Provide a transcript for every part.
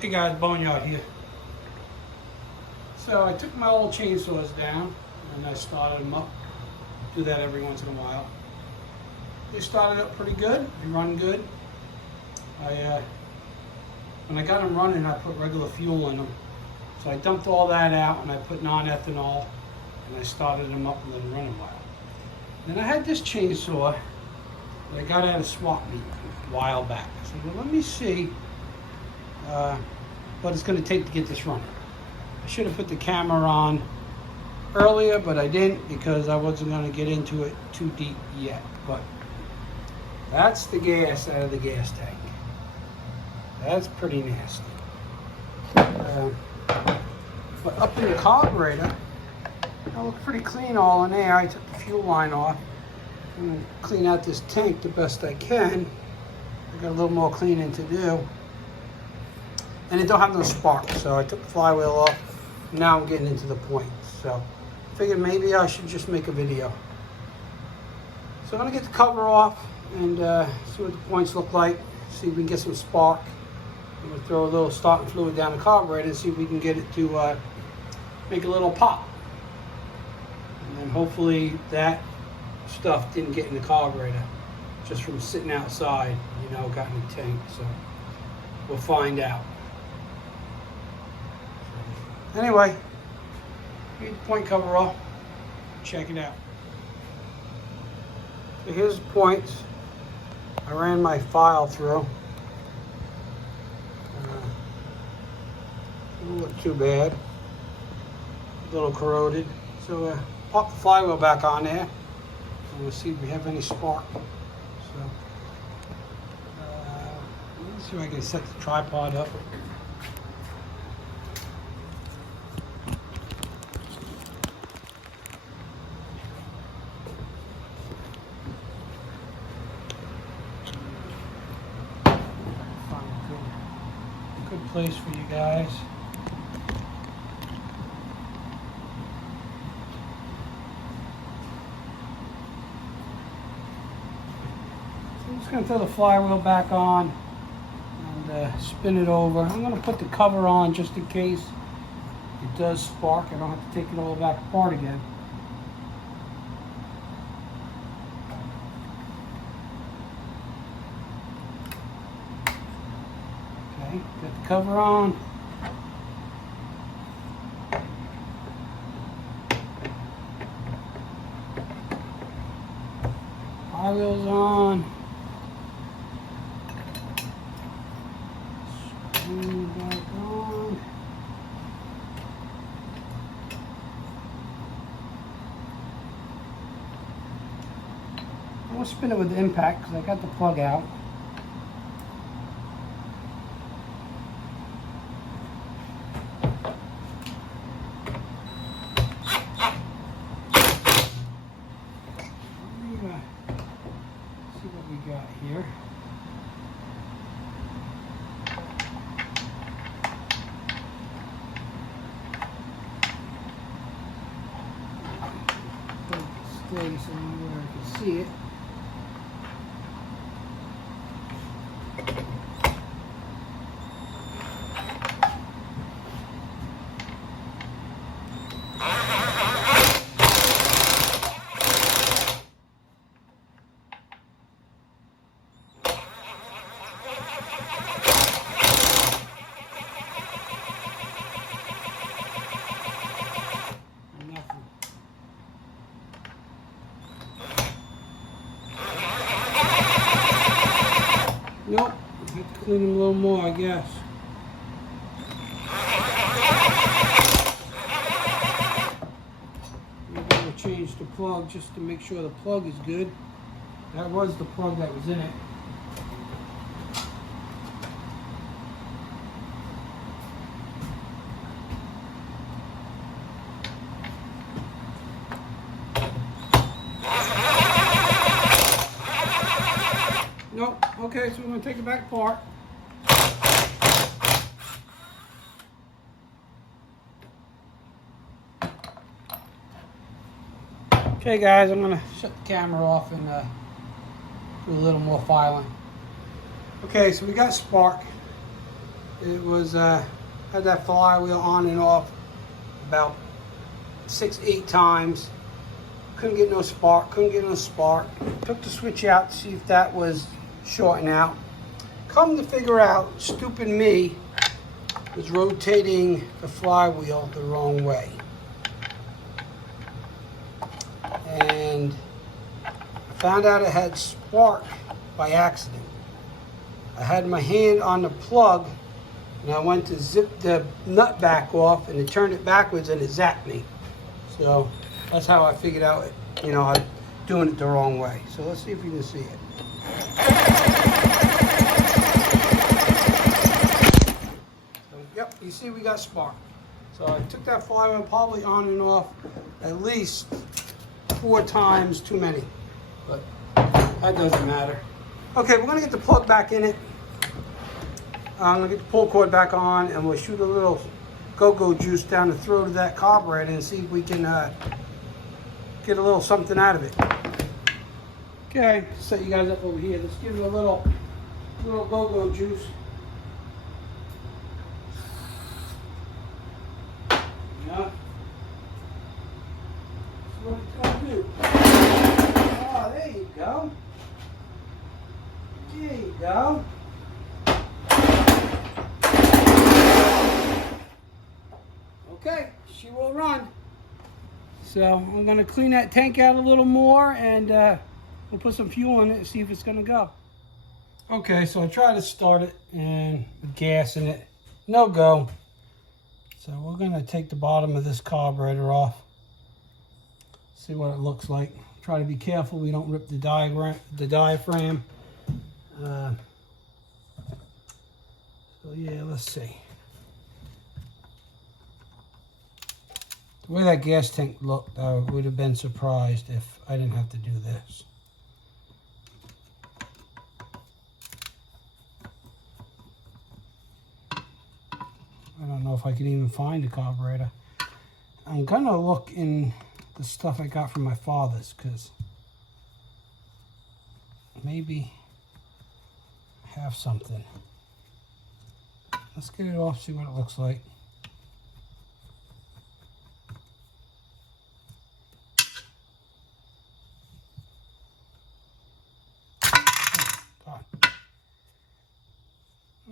Hey guys, Boneyard here. So I took my old chainsaws down and I started them up. Do that every once in a while. They started up pretty good. They run good. When I got them running, I put regular fuel in them. So I dumped all that out and I put non-ethanol and I started them up and let them run a while. Then I had this chainsaw that I got at a swap meet a while back. I said, well, let me see what it's going to take to get this running. I should have put the camera on earlier, but I didn't because I wasn't going to get into it too deep yet. But that's the gas out of the gas tank. That's pretty nasty. But up in the carburetor, it looks pretty clean all in there. I took the fuel line off. I'm going to clean out this tank the best I can. I got a little more cleaning to do. And it don't have no spark, so I took the flywheel off. Now I'm getting into the points. So I figured maybe I should just make a video. So I'm gonna get the cover off and see what the points look like. See if we can get some spark. I'm gonna throw a little starting fluid down the carburetor and see if we can get it to make a little pop. And then hopefully that stuff didn't get in the carburetor just from sitting outside, you know, got in the tank. So we'll find out. Anyway, get the point cover off, check it out. So here's the points. I ran my file through. Doesn't look too bad. A little corroded. So pop the flywheel back on there and we'll see if we have any spark. So let me see if I can set the tripod up. Good place for you guys. So I'm just going to throw the flywheel back on and spin it over. I'm going to put the cover on just in case it does spark. I don't have to take it all back apart again. Okay, got the cover on. Flywheel's on. Spin back on. I'm going to spin it with the impact because I got the plug out. See what we got here. Put it steady somewhere I can see it. Nope, I have to clean them a little more, I guess. Maybe we'll change the plug just to make sure the plug is good. That was the plug that was in it. Nope. Okay, so we're going to take it back apart. Okay guys, I'm going to shut the camera off and do a little more filing. Okay, so we got spark. It was, had that flywheel on and off about 6-8 times. Couldn't get no spark, Took the switch out to see if that was shorting out. Come to figure out, stupid me was rotating the flywheel the wrong way. And I found out it had spark by accident. I had my hand on the plug and I went to zip the nut back off and it turned it backwards and it zapped me. So that's how I figured out, I'm doing it the wrong way. So let's see if you can see it. So, yep, you see we got spark. So I took that flywheel probably on and off at least 4 times too many, but that doesn't matter. Okay, we're gonna get the plug back in it. I'm gonna get the pull cord back on and we'll shoot a little go-go juice down the throat of that carburetor and see if we can get a little something out of it. Okay, set you guys up over here. Let's give it a little go-go juice. Yeah. That's what it's gonna do. Oh, there you go. There you go. Okay, she will run. So I'm gonna clean that tank out a little more and we'll put some fuel in it and see if it's gonna go. Okay, so I tried to start it and with gas in it, no go. So we're gonna take the bottom of this carburetor off. See what it looks like. Try to be careful we don't rip the diaphragm. So yeah, let's see. The way that gas tank looked, I would have been surprised if I didn't have to do this. I don't know if I can even find a carburetor. I'm gonna look in the stuff I got from my father's, because maybe I have something. Let's get it off, see what it looks like.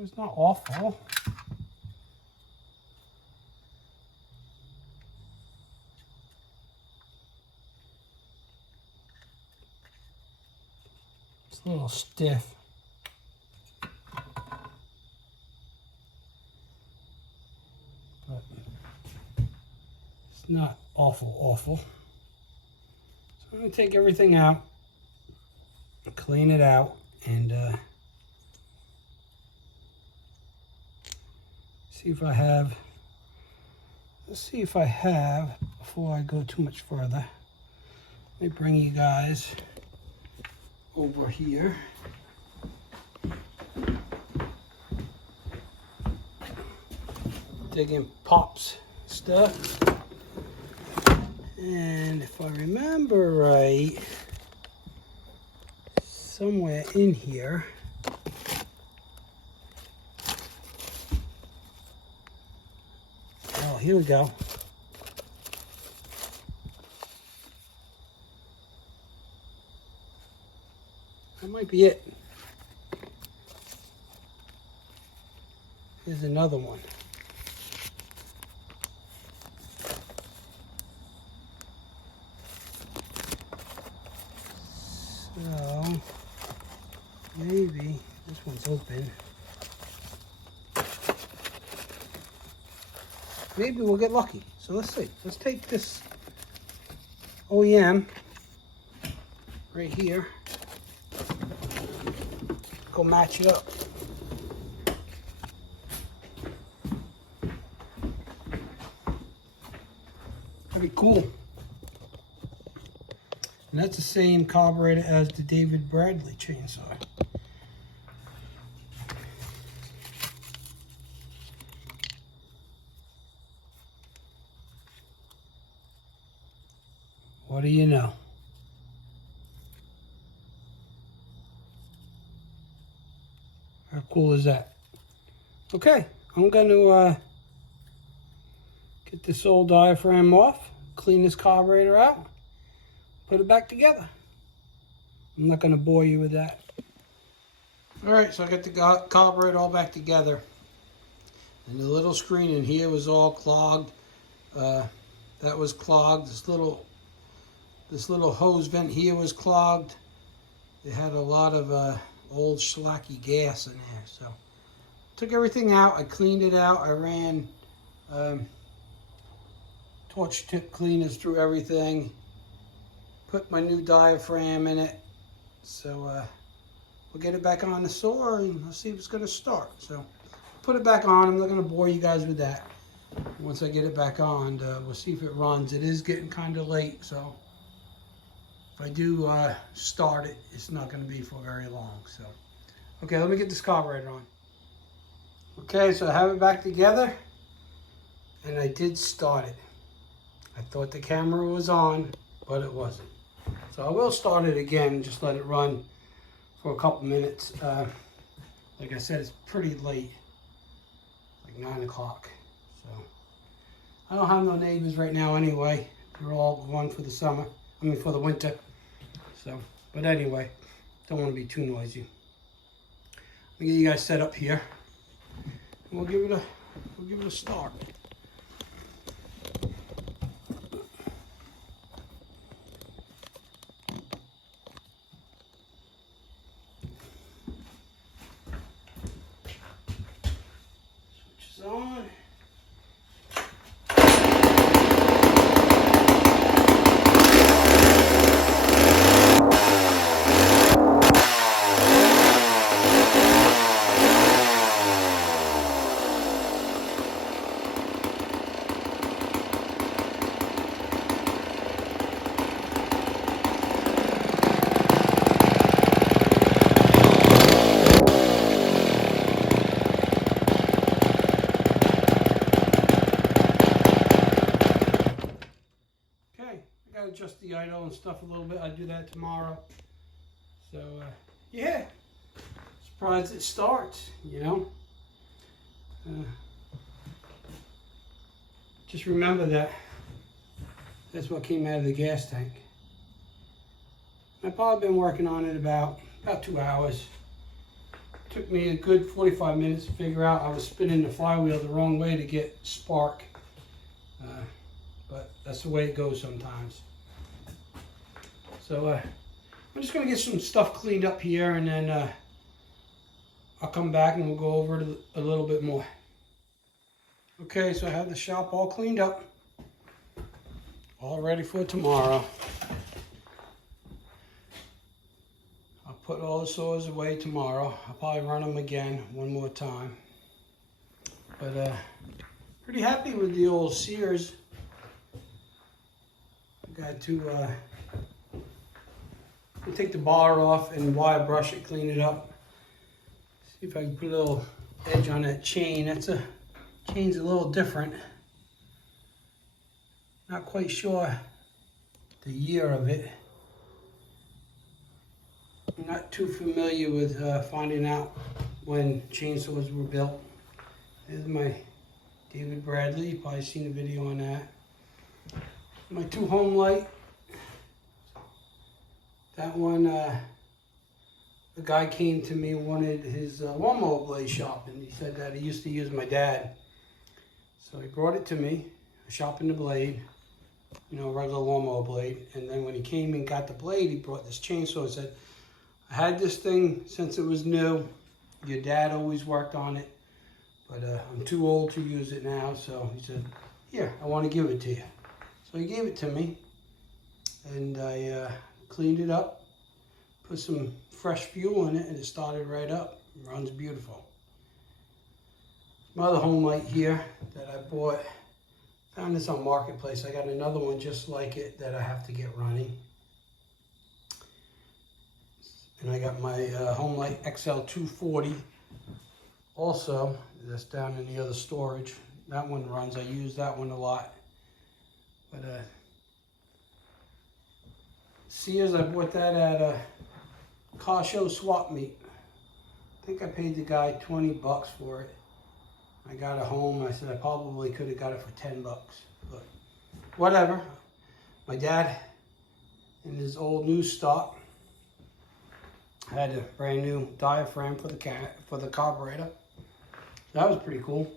It's not awful. It's a little stiff. But it's not awful. So I'm going to take everything out, clean it out, and let's see if I have, before I go too much further, let me bring you guys over here. Digging Pop's stuff. And if I remember right, somewhere in here, here we go. That might be it. Here's another one. So maybe this one's open. Maybe we'll get lucky. So let's see. Let's take this OEM right here. Go match it up. That'd be cool. And that's the same carburetor as the David Bradley chainsaw. What do you know? How cool is that? Okay, I'm going to get this old diaphragm off, clean this carburetor out, put it back together. I'm not going to bore you with that. Alright, so I got the carburetor all back together. And the little screen in here was all clogged. That was clogged. This little hose vent here was clogged. It had a lot of old schlacky gas in there. So took everything out. I cleaned it out. I ran torch tip cleaners through everything. Put my new diaphragm in it. So we'll get it back on the saw and let's see if it's going to start. So put it back on. I'm not going to bore you guys with that. Once I get it back on, we'll see if it runs. It is getting kind of late, so if I do start it, it's not going to be for very long. So, okay, let me get this carburetor on. Okay, so I have it back together, and I did start it. I thought the camera was on, but it wasn't. So I will start it again, just let it run for a couple minutes. Like I said, it's pretty late, like 9 o'clock. So I don't have no neighbors right now anyway. They're all gone for the summer. I mean for the winter. So, but anyway, don't want to be too noisy. Let me get you guys set up here. And we'll give it a start. Switch is on. Adjust the idle and stuff a little bit. I'll do that tomorrow. So yeah, surprised it starts, you know. Just remember that's what came out of the gas tank. I've probably been working on it about 2 hours. Took me a good 45 minutes to figure out I was spinning the flywheel the wrong way to get spark. But that's the way it goes sometimes. So I'm just going to get some stuff cleaned up here, and then I'll come back and we'll go over it a little bit more. Okay, so I have the shop all cleaned up, all ready for tomorrow. I'll put all the saws away tomorrow. I'll probably run them again one more time. But pretty happy with the old Sears. Got to take the bar off and wire brush it, clean it up. See if I can put a little edge on that chain. Chain's a little different. Not quite sure the year of it. I'm not too familiar with finding out when chainsaws were built. There's my David Bradley. You've probably seen a video on that. My 2 home light. That one, the guy came to me, wanted his lawnmower blade sharpened. He said that he used to use my dad. So he brought it to me, I sharpened the blade, you know, regular lawnmower blade. And then when he came and got the blade, he brought this chainsaw and said, I had this thing since it was new. Your dad always worked on it, but I'm too old to use it now. So he said, here, I want to give it to you. So he gave it to me, and I cleaned it up, put some fresh fuel in it, and it started right up. It runs beautiful. My other home light here that I bought, found this on Marketplace. I got another one just like it that I have to get running. And I got my home light XL240 also. That's down in the other storage. That one runs. I use that one a lot. But Sears, I bought that at a car show swap meet. I think I paid the guy 20 bucks for it. I got it home. I said I probably could have got it for 10 bucks, but whatever. My dad, in his old news stock, had a brand new diaphragm for the carburetor. That was pretty cool.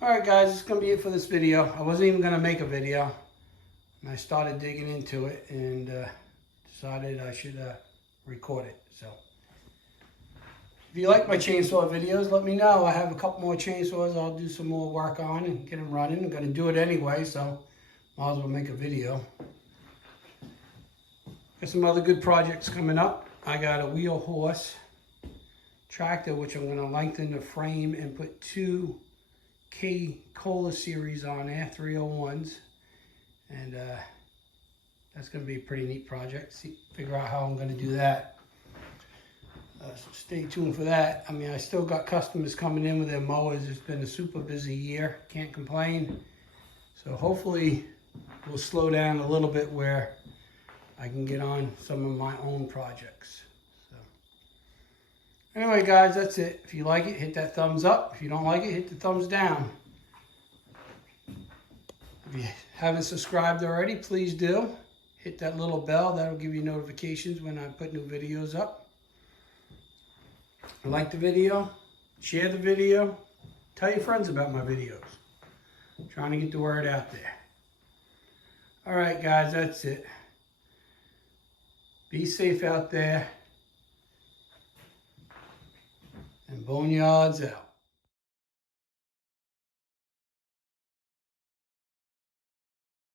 Alright guys, it's going to be it for this video. I wasn't even going to make a video. And I started digging into it and decided I should record it. So, if you like my chainsaw videos, let me know. I have a couple more chainsaws I'll do some more work on and get them running. I'm going to do it anyway, so might as well make a video. Got some other good projects coming up. I got a wheel horse tractor, which I'm going to lengthen the frame and put 2 K Cola series on there, 301s. And that's going to be a pretty neat project. Figure out how I'm going to do that. So stay tuned for that. I mean, I still got customers coming in with their mowers. It's been a super busy year. Can't complain. So hopefully we'll slow down a little bit where I can get on some of my own projects. So anyway, guys, that's it. If you like it, hit that thumbs up. If you don't like it, hit the thumbs down. If you haven't subscribed already, please do. Hit that little bell. That'll give you notifications when I put new videos up. Like the video, share the video, tell your friends about my videos. I'm trying to get the word out there. Alright guys, that's it. Be safe out there. And Boneyards out.